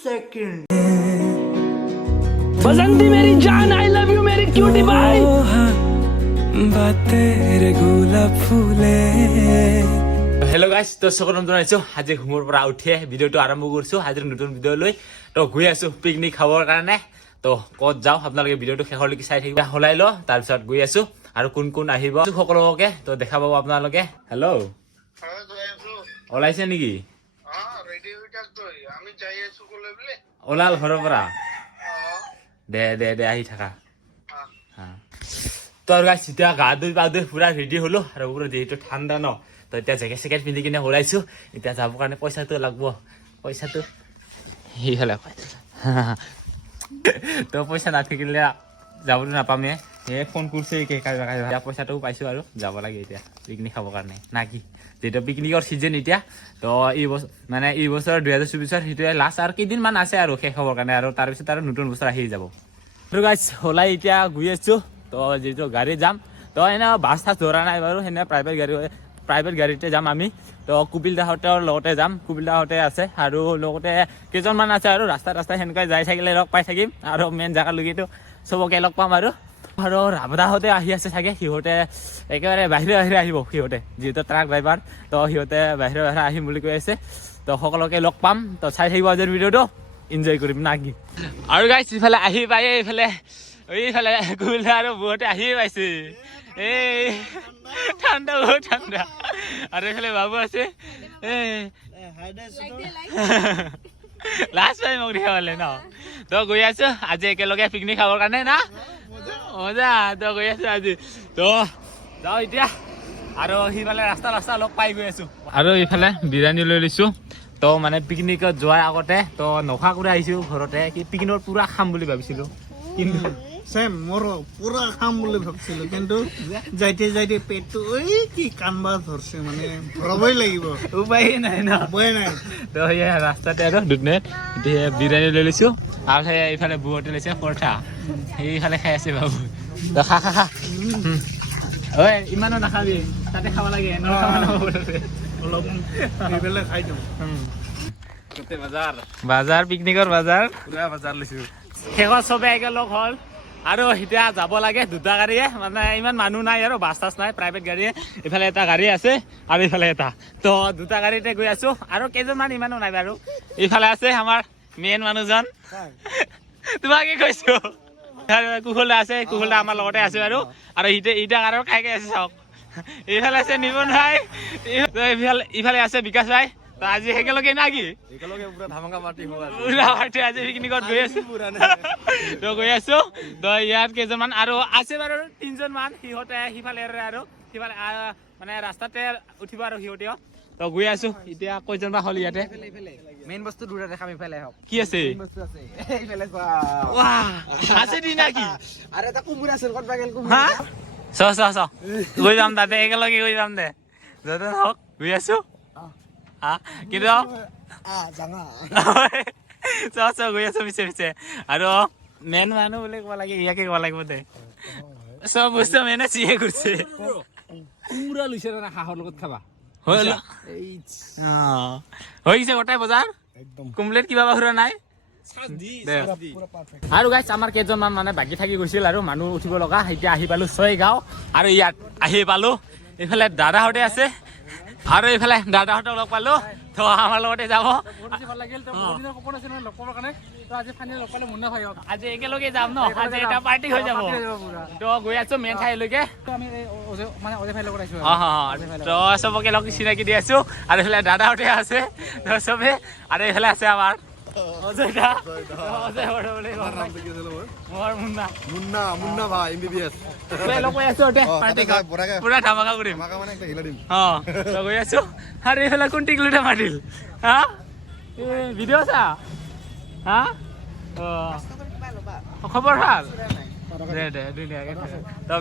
second. Basanti मेरी जान I love you मेरी क्यूटी बाई বাতের গোলাপ ফুলে হেল্ল' গাইছ তো সকলম জনাইছোঁ আজি ঘুমৰ পৰা উঠিয়ে ভিডিঅ'টো আৰম্ভ কৰিছোঁ আজিৰ নতুন ভিডিঅ' লৈ তো গৈ আছোঁ পিকনিক খাবৰ কাৰণে তো ক'ত যাওঁ আপোনালোকে ভিডিঅ'টো শেষলৈকে চাই থাকিব সলাই লওঁ তাৰপিছত গৈ আছোঁ আৰু কোন কোন আহিব সকলোকে তো দেখা পাব আপোনালোকে হেল্ল' হ্যাঁ যাই আছো ওলাইছে নেকি ওলাল ঘৰৰ পৰা দে দে দে আহি থাকা। হ্যাঁ হা। তো আৰু এতিয়া গা ধুই পা ধুই পুৰা ৰেডি হ'লোঁ আৰু পুৰা যিহেতু ঠাণ্ডা ন তো এতিয়া জেকেট চেকেট পিন্ধি কিনে ওলাইছোঁ এতিয়া যাবৰ কাৰণে পইচাটো লাগব পইচাটো। সেইফালে তো পইচা নাথাকিলে যাবলৈ নাপামেই সেয়ে ফোন কৰিছে এতিয়া পইচাটো পাইছোঁ আৰু যাব লাগে এতিয়া পিকনিক খাবৰ কাৰণে। না কি? যিহেতু পিকনিকৰ ছিজন এতিয়া। তো এই বছৰ মানে এই বছৰ দুহেজাৰ চৌবিছৰ সেইটোৱে লাষ্ট আৰু কেইদিনমান আছে আৰু শেষ হ'বৰ কাৰণে আৰু তাৰপিছত আৰু নতুন বছৰ আহি যাব। আৰু গাইছ ওলাই এতিয়া গৈ আছোঁ। তো যিহেতু গাড়ী যাম। তো এনে বাছ চাছ ধৰা নাই বাৰু, সেনে প্ৰাইভেট গাড়ী প্ৰাইভেট গাড়ীতে যাম আমি। তো কুপিল দাহঁতৰ লগতে যাম। কুপিল দাহঁতে আছে আৰু লগতে কেইজনমান আছে আৰু। ৰাস্তা ৰাস্তাই সেনেকৈ যাই থাকিলে লগ পাই থাকিম। আৰু মেইন জেগালৈকেতো চবকে লগ পাম আৰু। আৰু ৰামদাহঁতে আহি আছে চাগে, সিহঁতে একেবাৰে বাহিৰে বাহিৰে আহিব, সিহঁতে। যিহেতু ট্ৰাক ড্ৰাইভাৰ, তো সিহঁতে বাহিৰে বাহিৰে আহিম বুলি কৈ আছে। তো সকলোকে লগ পাম, তো চাই থাকিব আজিৰ ভিডিঅ'টো। এনজয় কৰিম না কি? আৰু গাইছ ইফালে আহি পায়ে এইফালে এইফালে কুবিলা আৰু বহুতে আহি পাইছে। এই, ঠাণ্ডা, বহুত ঠাণ্ডা। আৰু এইফালে বাবু আছে। লাষ্ট টাইম মোক দেখা পালে ন? তই গৈ আছো, আজি একেলগে পিকনিক খাবৰ কাৰণে না? মজা তই গৈ আছো আজি। তো এতিয়া। আৰু সিফালে ৰাস্তা ৰাস্তা লগ পাই গৈ আছো। আৰু ইফালে বিৰিয়ানী লৈ লৈছো। তো মানে পিকনিকত যোৱাৰ আগতে তো নখা কৰি আহিছো ঘৰতে। কি পিকনিকত পুৰা খাম বুলি ভাবিছিলো। কিন্তু চেম মোৰো পুৰা খাম বুলি ভাবিছিলো। কিন্তু যাইতে যাইতে পেটটো ঐ কি কান্দবা ধৰছে মানে ভৰাবই লাগিব। উপায় নাই ন? উপায় নাই। তো সেয়া ৰাস্তাতে আৰু দুধনেট এতিয়া বিৰিয়ানী লৈ লৈছো। আৰু সেই ইফালে বুৱতে লৈছে পৰঠা। সেইফালে খাই আছে বাবু। তো খা খা খা। ঐ ইমানো নাখাবি। তাতে খাব লাগে। অলপ এইবিলাক খাই দিওঁ। বাজাৰ? পিকনিকৰ বাজাৰ। পুৰা বাজাৰ লৈছো। শেষত চবে একেলগ হ'ল। আৰু এতিয়া যাব লাগে দুটা গাড়ীয়ে। মানে ইমান মানুহ নাই আৰু, বাছ চাছ নাই প্ৰাইভেট গাড়ীয়ে। ইফালে এটা গাড়ী আছে আৰু ইফালে এটা। তো দুটা গাড়ীতে গৈ আছো। আৰু কেইজনমান ইমানো নাই বাৰু। ইফালে আছে আমাৰ মেইন মানুহজন। তোমাক কি কৈছো? কুশলদা আছে কুশলদা আমাৰ লগতে আছে বাৰু আৰু ইটা ইটা আৰু খাই আছে চাওক। এইফালে আছে নিপন ভাই ইফালে ইফালে আছে বিকাশ ভাই। তো আজি একেলগে না কি? পুৰা পাৰ্টি আজি পিকনিকত গৈ আছো। তো গৈ আছো। তো ইয়াত কেইজনমান আৰু আছে বাৰু তিনজন মান সিহঁতে সিফালে আৰু। সিফালে মানে ৰাস্তাতে উঠিব আৰু সিহঁতেও তো গৈ আছো। এতিয়া কেইজন বা হ'ল ইয়াতে? মেইন বস্তু দুটা দেখাম ইফালে হওক কি আছে? আছে। দি না কি? আৰু এটা কোমোৰা আছিল ক'ত পাগেল হা? চ চ চ। গৈ যাম তাতে একেলগে গৈ যাম দে। য'তে হওক গৈ আছো। হা কিন্তু চ চ গৈ আছো পিছে পিছে আৰু মেইন মানুহ বুলি ক'ব লাগে ইয়াকে ক'ব লাগিব দে চব বস্তু মেনে চিয়ে কৰিছে কোমোৰা লৈছে না হাঁহৰ লগত খাবা হৈ গৈছে গোটাই বজাৰ কোমপ্লেট কিবা বাহুৰা নাই। আৰু গাইছ আমাৰ কেইজনমান মানে বাকী থাকি গৈছিল আৰু মানুহ উঠিব লগা এতিয়া আহি পালো ছয়গাঁও আৰু ইয়াত আহি পালো এইফালে দাদাহঁতে আছে আৰু এইফালে দাদাহঁতক লগ পালো। তো আমাৰ লগতে যাব। আজি একেলগে যাম ন? আজি এটা পাৰ্টি হৈ যাব। তো গৈ আছো মেইন ঠাইলৈকে। তো চবকে লগ চিনাকি দি আছো। আৰু এইফালে দাদাহঁতে আছে। তো চবে আৰু এইফালে আছে আমাৰ অজয় দা অজয় বড়ো বুলি? কয়। মোৰ মুন্না। মুন্না মুন্না ভাই এমবিবিএস চবে লগ পাই আছো এতিয়া পাৰ্টি বঢ়াকে, বঢ়াকে। ধামাকা কৰিম আমাকে মানে একটা হিলা আছো। আৰু এইফালে কোন টিকলুটা মাতিল হা? এ ভিডিঅ' চা হা? অ খবৰ ভালো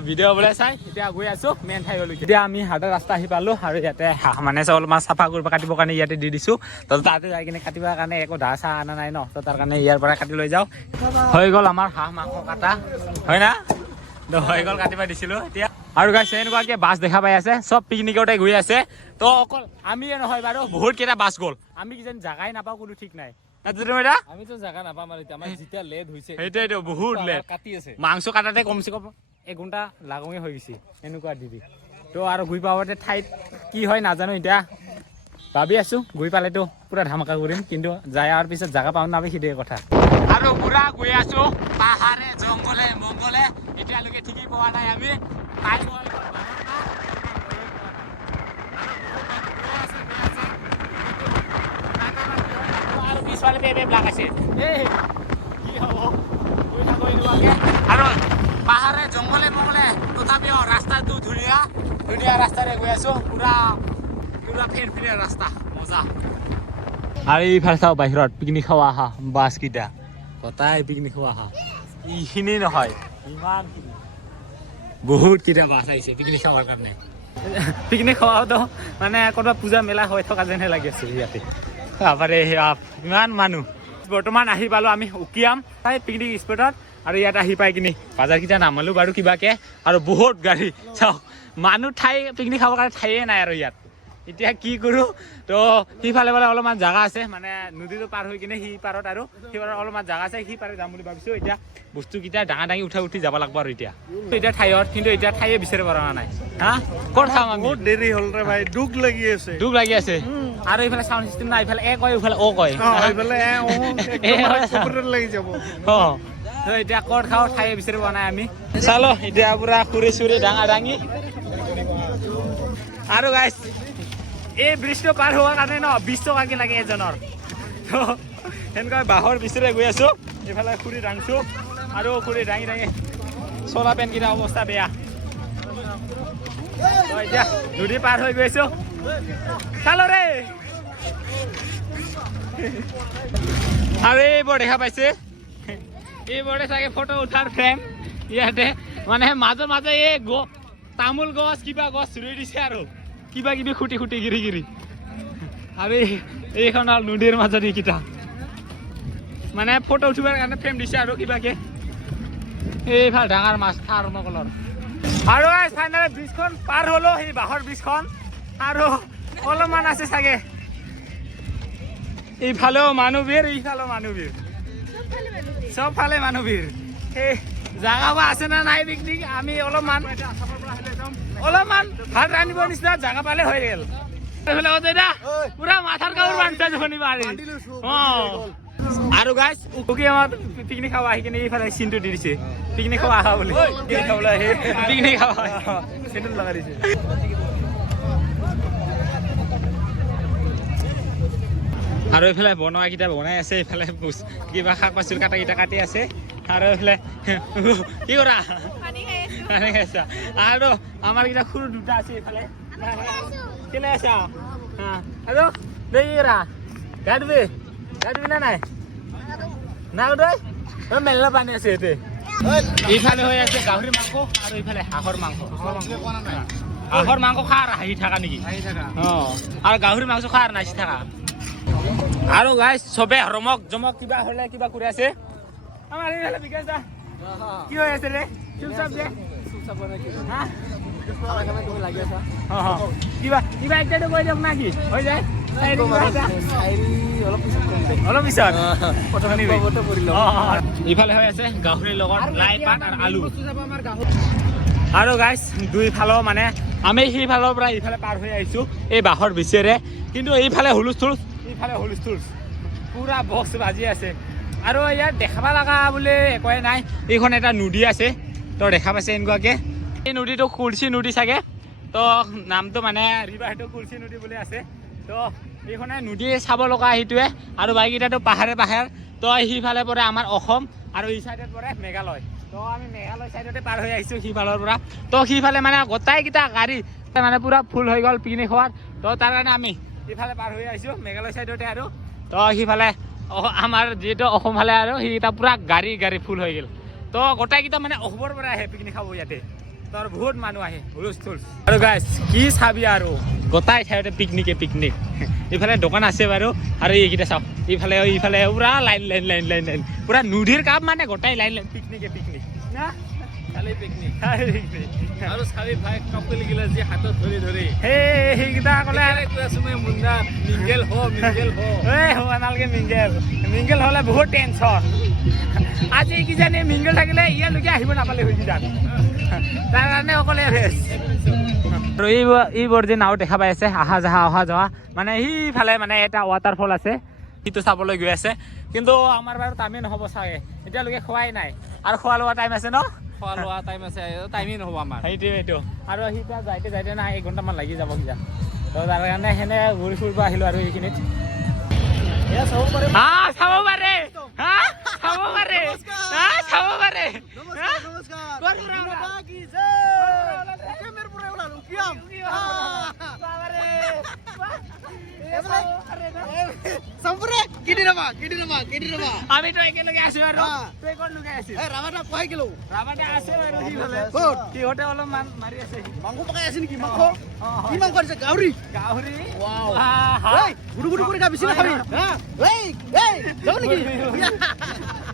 ভিডিঅ' মানে তাৰ কাৰণে ইয়াৰ পৰা কাটি লৈ যাওঁ। হৈ গ'ল আমাৰ হাঁহ মাংস কাটা। হয় না? হৈ গ'ল, কাটিব দিছিলো এতিয়া। আৰু গাইছে বাছ দেখা পাই আছে। চব পিকনিকতে গৈ আছে। তো অকল আমিয়ে নহয় বাৰু, বহুত কেইটা বাছ গ'ল। আমি কিজানি জাগাই নাপাওঁ কোনো ঠিক নাই। জাগা নাপাম আৰু আমাৰ যেতিয়া লেট হৈছে সেইটোৱেইটো বহুত লেট কাটি আছে। মাংস কাটাতে কমচে কম এঘণ্টা লাগঙে হৈ গৈছে এনেকুৱা দিদি তো আৰু গৈ পাওঁতে ঠাইত কি হয় নাজানো এতিয়া। ভাবি আছো গৈ পালেতো পুৰা ধামাকা কৰিম কিন্তু যাই অহাৰ পিছত জাগা পাওঁ নাপাই সেইটোৱে কথা। আৰু পুৰা গৈ আছো পাহাৰে জংঘলে মংগলে এতিয়ালৈকে ঠিকেই পোৱা নাই আমি টাইম হৈ গ'ল বাৰটা, এই কি হ'ব গৈ থাকো এনেকুৱাকে আৰু পাহাৰে জংঘলে মংগলে তথাপিও ৰাস্তাটো ধুনীয়া ধুনীয়া ৰাস্তাৰে গৈ আছো পুৰা পুৰা ফেৰফেৰীয়া ৰাস্তা মজা। আৰু এইফালে চাওঁ বাহিৰত পিকনিক খাব আহা বাছকেইটা কটাই পিকনিক খাব আহা। এইখিনি নহয় ইমানখিনি বহুত কেইটা বাছ আহিছে পিকনিক খাবৰ কাৰণে। পিকনিক খোৱাওতো মানে ক'ৰবাত পূজা মেলা হৈ থকা যেনহে লাগি আছে ইয়াতে। বাপাৰে ইমান মানুহ। বৰ্তমান আহি পালোঁ আমি উকিয়াম তাই পিকনিক স্পটত আৰু ইয়াত আহি পাই কিনি বাজাৰকেইটা নামালোঁ বাৰু কিবাকে আৰু বহুত গাড়ী। চাওক মানুহ ঠাই পিকনিক খাবৰ কাৰণে ঠাইয়ে নাই আৰু ইয়াত। এতিয়া কি কৰোঁ তো সিফালে ফালে অলপমান জাগা আছে মানে নদীটো পাৰ হৈ কিনে সি পাৰত আৰু সিপাৰত অলপমান জাগা আছে সি পাৰে যাম বুলি ভাবিছোঁ। এতিয়া বস্তুকেইটা ডাঙা ডাঙি উঠাই উঠি যাব লাগিব আৰু এতিয়া। এতিয়া ঠাইত কিন্তু এতিয়া ঠাইয়ে বিচাৰিব পৰা নাই। হা? ক'ত খাম আমি? দেৰি হ'ল ৰে ভাই দুখ লাগি আছে। দুখ লাগি আছে? আৰু এইফালে চাউণ্ড চিষ্টেম নাই এইফালে এ কয় এইফালে অ কয়। অ এতিয়া ক'ত খাওঁ ঠাই বিচাৰি পোৱা নাই আমি। চালো এতিয়া পুৰা খুৰি চুৰি ডাঙা ডাঙি। আৰু গাইছ এই ব্ৰিজটো পাৰ হোৱাৰ কাৰণে ন বিছ টকাকে লাগে এজনৰ? সেনেকৈ বাঁহৰ বিচাৰি গৈ আছো। এইফালে খুৰি দাঙছো আৰু খুৰি দাঙি দাঙি চলা পেণ্টকেইটা অৱস্থা বেয়া। এতিয়া নদী পাৰ হৈ গৈছো চালো ৰে আৰু এইবোৰ দেখা পাইছে? এইবোৰে চাগে ফটো উঠাৰ ফ্ৰেম ইয়াতে মানে মাজে মাজে এই তামোল গছ কিবা গছ ৰুই দিছে আৰু। কিবা কিবি খুটি খুটি গিৰি গিৰি। আৰু এই- এইখন আৰু নদীৰ মাজত এইকেইটা। মানে ফটো উঠিবৰ কাৰণে ফ্ৰেম দিছে আৰু কিবাকে। এইফাল ডাঙৰ মাছ খাৰ মকলৰ আৰু ফাইনেল ব্ৰিজখন পাৰ হ'লো সেই বাঁহৰ ব্ৰিজখন আৰু অলপমান আছে চাগে। এইফালেও মানুহ ভিৰ এইফালেও মানুহ ভিৰ চব ফালে মানুহ ভিৰ সেই জাগা বা আছে না নাই পিকনিক? আমি অলপমান অলপমান ভাত ৰান্ধিব নিচিনা জাগা পালে হৈ গেল। পুৰা মাথাৰ কাপোৰ বান্ধিছা দেখোন পাৰি অ। আৰু গাইছ উকি আমাৰ পিকনিক খাব আহি কিনে এইফালে চিনটো দি দিছে। পিকনিক খাব আহা বুলি। পিকনিক খাবলৈ আহি পিকনিক খাব লগাই দিছে। আৰু এইফালে বনোৱা কেইটা বনাই আছে এইফালে কিবা শাক পাচলি কাটা কেইটা কাটি আছে আৰু এইফালে কি কৰা? আৰু আমাৰ কেইটা সৰু দুটা আছে এইফালে। কেলে আছা? আৰু দেই কৰা গা ধুবি? গা ধুবি না নাই? না উদয়? মেলা পানী আছে ইয়াতে। এইফালে হৈ আছে গাহৰি মাংস আৰু এইফালে হাঁহৰ মাংস। হাঁহৰ মাংস খা আৰু হাঁহি থাকা নেকি? অঁ আৰু গাহৰি মাংস খা আৰু নাচি থাকা। আৰু গাই চবে ৰমক জমক কিবা হ'লে কিবা কৰি আছে। আমাৰ এইফালে বিকাশ দা, কি হৈ আছে ৰে? চুপচাপ যে। কিবা না কি। ইফালে হৈ আছে গাহৰিৰ লগত লাই পাত আৰু আলু। আৰু গাইছ দুইফালৰ মানে আমি সেইফালৰ পৰা ইফালে পাৰ হৈ আহিছোঁ। এই বাঁহৰ বিচেৰে কিন্তু এইফালে হুলস্থুল এইফালে হুলস্থুল পুৰা বক্স বাজি আছে। আৰু ইয়াত দেখাব লগা বুলি একোৱে নাই। এইখন এটা নদী আছে। তো দেখা পাইছে এনেকুৱাকে। এই নদীটো কুলচি নদী চাগে। তো নামটো মানে ৰিভাৰটো কুলচি নদী বুলি আছে। তো এইখনে নদী চাব লগা সেইটোৱে। আৰু বাকীকেইটাতো পাহাৰে পাহাৰ। তো সিফালে পৰে আমাৰ অসম আৰু এই চাইডত পৰে মেঘালয়। তো আমি মেঘালয় চাইডতে পাৰ হৈ আহিছোঁ সিফালৰ পৰা। তো সিফালে মানে গোটাইকেইটা গাড়ী মানে পূৰা ফুল হৈ গ'ল, পিকনিক খোৱাত তো তাৰ কাৰণে আমি সিফালে পাৰ হৈ আহিছোঁ, মেঘালয় চাইডতে আৰু। তো সিফালে আমাৰ যিহেতু অসমফালে আৰু, সেইকেইটা পূৰা গাড়ী গাড়ী ফুল হৈ গ'ল। তো গোটেইকেইটা মানে অসমৰ পৰা আহে পিকনিক খাব ইয়াতে। তো আৰু বহুত মানুহ আহে। হুলস্থুল। আৰু গাইছ কি চাবি আৰু? গোটাই ঠাইতে পিকনিকে পিকনিক ইফালে দোকান আছে বাৰু আৰু এইকেইটা চাওক ইফালে ইফালে পূৰা line line line line line. পূৰা নদীৰ কাপ মানে গোটাই লাইন লাইন পিকনিকে পিকনিক না? খালি পিকনিক আৰু চাবি ভাই কাপোৰ গিলা যে হাতত ধৰি ধৰি। সেই সেইকেইটা ক'লে মই মুন্না মিংগেল হ মিংগেল হ। এই হোৱা নালাগে মিংগেল। মিংগেল হ'লে বহুত টেনশ্যন আজি কিজানি মিংগেল থাকিলে ইয়ালৈকে আহিব নাপালে হৈ কিজান কাৰণে অকলে আৰু এইবোৰ এইবোৰ যে নাও দেখা পাই আছে আহা যাহা অহা যোৱা মানে সিফালে মানে এটা ৱাটাৰফল আছে সিটো চাবলৈ গৈ আছে। কিন্তু আমাৰ বাৰু টাইমেই নহ'ব চাগে এতিয়ালৈকে খোৱাই নাই। আৰু খোৱা লোৱা টাইম আছে ন? খোৱা লোৱা টাইম আছে টাইমেই নহ'ব আমাৰ। সেইটোৱে সেইটো। আৰু সি তাত যাইতে যাইতে নাই এক ঘণ্টামান লাগি যাব কিজা তো তাৰ কাৰণে সেনে ঘূৰি ফুৰিব আহিলোঁ আৰু এইখিনিত। চাব পাৰে। চাব পাৰে। চাব পাৰে। ৰাভা নাম পোৱাই কি লা আছে অলপমান মাৰি আছে মাংস পকাই আছে নেকি মাংস অ কিমান গাহৰি গাহৰি গাহৰি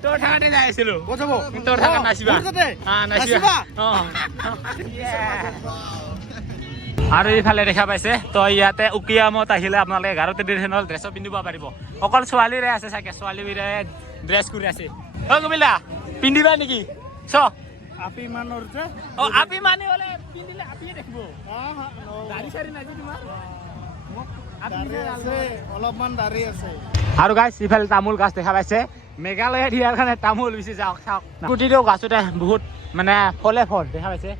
তোৰ থাকাতে যাই আছিলো ক'ত যাব তোৰ থাকাত নাচিবা। মোৰ তাতে? হা নাচিবা? নাচিবা? অ আৰু এইফালে দেখা পাইছে তো ইয়াতে উকিয়ামত আহিলে আপোনালোকে এঘাৰ ট্ৰেডিশ্যনেল ড্ৰেছো পিন্ধিব পাৰিব। অকল ছোৱালীৰে আছে চাগে ছোৱালীবোৰে ড্ৰেছ কৰি আছে। অ কমিলা পিন্ধিবা নেকি? চ। আপি মানৰ যে। অ আপি মানে হ'লে পিন্ধিলে আপিয়ে দেখিব। দাড়ি চাৰি যে তোমাৰ? আৰু গাছ ইফালে তামোল গছ দেখা পাইছে। মেঘালয়ত দিয়াৰ কাৰণে তামোল বেছি যাওক চাওক। প্ৰতিটো গছতে বহুত মানে ফলে ফল দেখা পাইছে।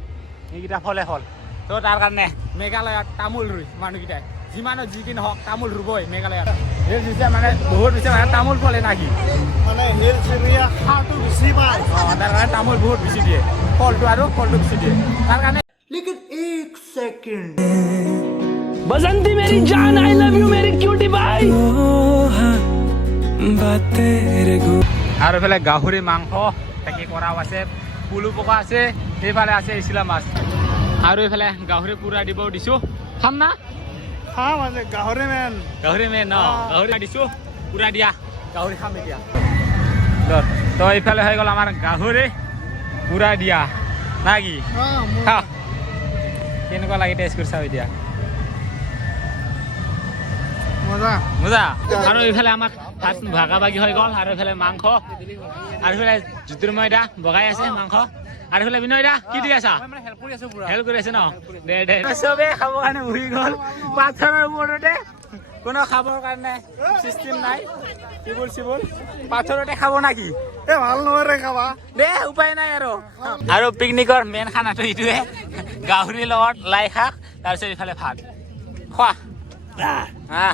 এইকেইটা ফলে ফল। তো তাৰ কাৰণে মেঘালয়ত তামোল ৰুই মানুহকেইটাই। যিমানত যি কি নহওক তামোল ৰুবই মেঘালয়ত। এই দিছে মানে বহুত দিছে মানে তামোল ফলে নাকি মানে হিলছ এৰিয়া সাৰটো বেছি পায়। অঁ তাৰ কাৰণে তামোল বহুত বেছি দিয়ে। ফলটো আৰু ফলটো বেছি দিয়ে। তাৰ কাৰণে बसंती मेरी जान आई लव यू मेरी क्यूटी बाई ओ हाँ बातें रे गो আৰু এইফালে গাহৰি মাংস তাকে কৰাও আছে পুলু পকা আছে সেইফালে আছে ইচলা মাছ আৰু এইফালে গাহৰি পুৰা দিব দিছোঁ খাম না হা মানে গাহৰি মেন গাহৰি মে ন অ। গাহৰি দিছোঁ পুৰা দিয়া গাহৰি খাম এতিয়া তো এইফালে হৈ গ'ল আমাৰ গাহৰি পুৰা দিয়া না কি খা কেনেকুৱা লাগে টেষ্ট কৰি চাওঁ এতিয়া মজা। মজা? আৰু এইফালে আমাক ভাত ভাগা ভাগি হৈ গ'ল আৰু এইফালে মাংস আৰু এইফালে জ্যোতিৰ্ময় দা বগাই আছে মাংস। আৰু এইফালে বিনয় দা কি দি আছা? হেল্প কৰি আছো পুৰা হেল্প কৰি আছে ন? দে দে। চবেই খাবৰ কাৰণে বহি গ'ল। পাথৰৰ ওপৰতে কোনো খাবৰ কাৰণে চিষ্টেম নাই। টিবুল চিবুল। পাথৰতে খাব নাকি? এ ভাল নহয় খাবা। দে উপায় নাই আৰু। আৰু পিকনিকৰ মেইন খানাটো এইটোৱে। গাহৰিৰ লগত লাই শাক তাৰপিছত ইফালে ভাত। খোৱা। হা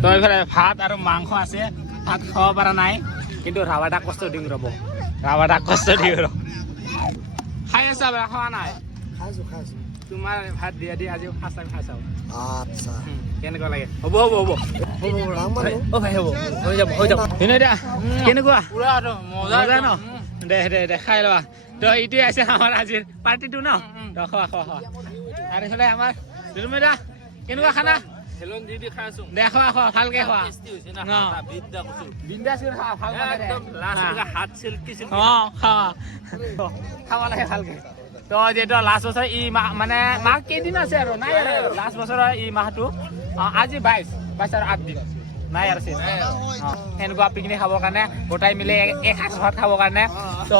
তো এইফালে ভাত আৰু মাংস আছে। ভাত খাব পৰা নাই কিন্তু ৰাভাটাক কষ্ট দিম ৰ'ব। ৰাভাটাক কষ্ট দিম ৰ খাই আছা বেয়া খোৱা নাই? খাইছো খাইছো। তোমাৰ ভাত দিয়া দি আজি ফাৰ্ষ্ট টাইম খাই আচ্ছা। কেনেকুৱা লাগে? হ'ব হ'ব হ'ব। অ ভাই হ'ব। হৈ যাব হৈ যাব। দা কেনেকুৱা? মজা ন? দে দে দে খাই লোৱা তো এইটোৱে আছে আমাৰ আজিৰ পাৰ্টিটো ন? খোৱা খোৱা খোৱা। আৰু এইফালে আমাৰ দুলুমে দা কেনেকুৱা খানা? হেলন দি দি খাই আছো। দে খোৱা খোৱা ভালকে খোৱা। কৰি খোৱা ভালো হাত চিল্কি চিল্কি। অ খাৱা খাব লাগে ভালকে। তো যিহেতু লাষ্ট বছৰ ই মাহ মানে মাহ কেইদিন আছে আৰু নাই আৰু। লাষ্ট বছৰৰ ই মাহটো। অ, আজি বাইছ বাইছ আৰু আঠ দিন। নাই আৰু। এনেকুৱা পিকনিক খাবৰ কাৰণে গোটাই মিলি এক- সাঁজ ভাত খাবৰ কাৰণে। তো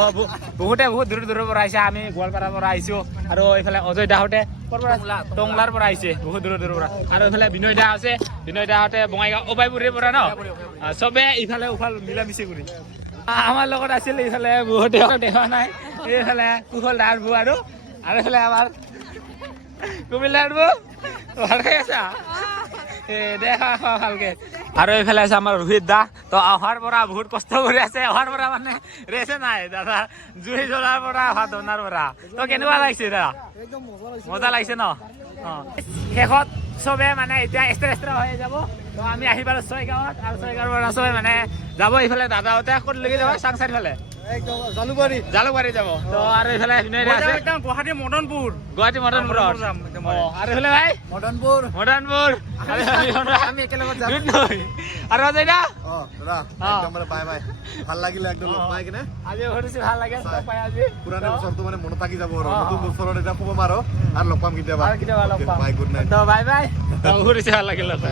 বহুতে বহুত দূৰ দূৰৰ পৰা আহিছে আমি গোৱালপাৰাৰ পৰা আহিছোঁ। আৰু এইফালে অজয় দাহঁতে টংলাৰ পৰা? আহিছে বহুত দূৰৰ দূৰৰ পৰা। আৰু এইফালে বিনয় দা আছে বিনয় দাহঁতে বঙাইগাঁও অবাইপুৰীৰ পৰা ন? চবে ইফালে উফাল মিলা মিচি কৰি। আমাৰ লগত আছিল এইফালে বহুতে দেখা নাই। এইফালে কুশল দাৰ বৌ আৰু আৰু এইফালে আমাৰ কুমিল দাৰ বৌ। ভালো আছা? এ দেখা খোৱা ভালকে। আৰু এইফালে আছে আমাৰ ৰোহিত দা। তো অহাৰ পৰা বহুত কষ্ট কৰি আছে। অহাৰ পৰা মানে ৰেছে নাই। দাদা জুই জ্বলাৰ পৰা ভাত বনাৰ পৰা। তো কেনেকুৱা লাগিছে দাদা? মজা লাগিছে ন? অ। শেষত চবে মানে এতিয়া এক্সট্ৰা এক্সট্ৰা হৈ যাব। তো আমি আহি পালোঁ ছয়গাঁৱত আৰু ছয়গাঁৱৰ পৰা চবে মানে যাব এইফালে দাদাহঁতে ক'ত লৈকে যাব? চাংচাৰি ফালে। জালুবাৰী জালুকবাৰী যাব। তো আৰু এইফালে একদম গুৱাহাটী মদনপুৰ। গুৱাহাটী মদনপুৰত আৰু এইফালে ভাই। মদনপুৰ মদনপুৰ আমি একেলগত যাব। দাদা একদম মানে বাই বাই। ভালো লাগিলে একদম পাই কিনে? আজি ঘূৰিছো ভালো লাগে লগ পাই আজি। পুৰাণি বছৰটো মানে মনত থাকি যাব আৰু। নতুন বছৰত এতিয়া ক'ব মাৰো। আৰু লগ পাম কেতিয়াবা। আৰু কেতিয়াবা লগ পাম। বাই গুড নাইট তো বাই বাই। ঘূৰিছে ভালো লাগিল। লগ পাই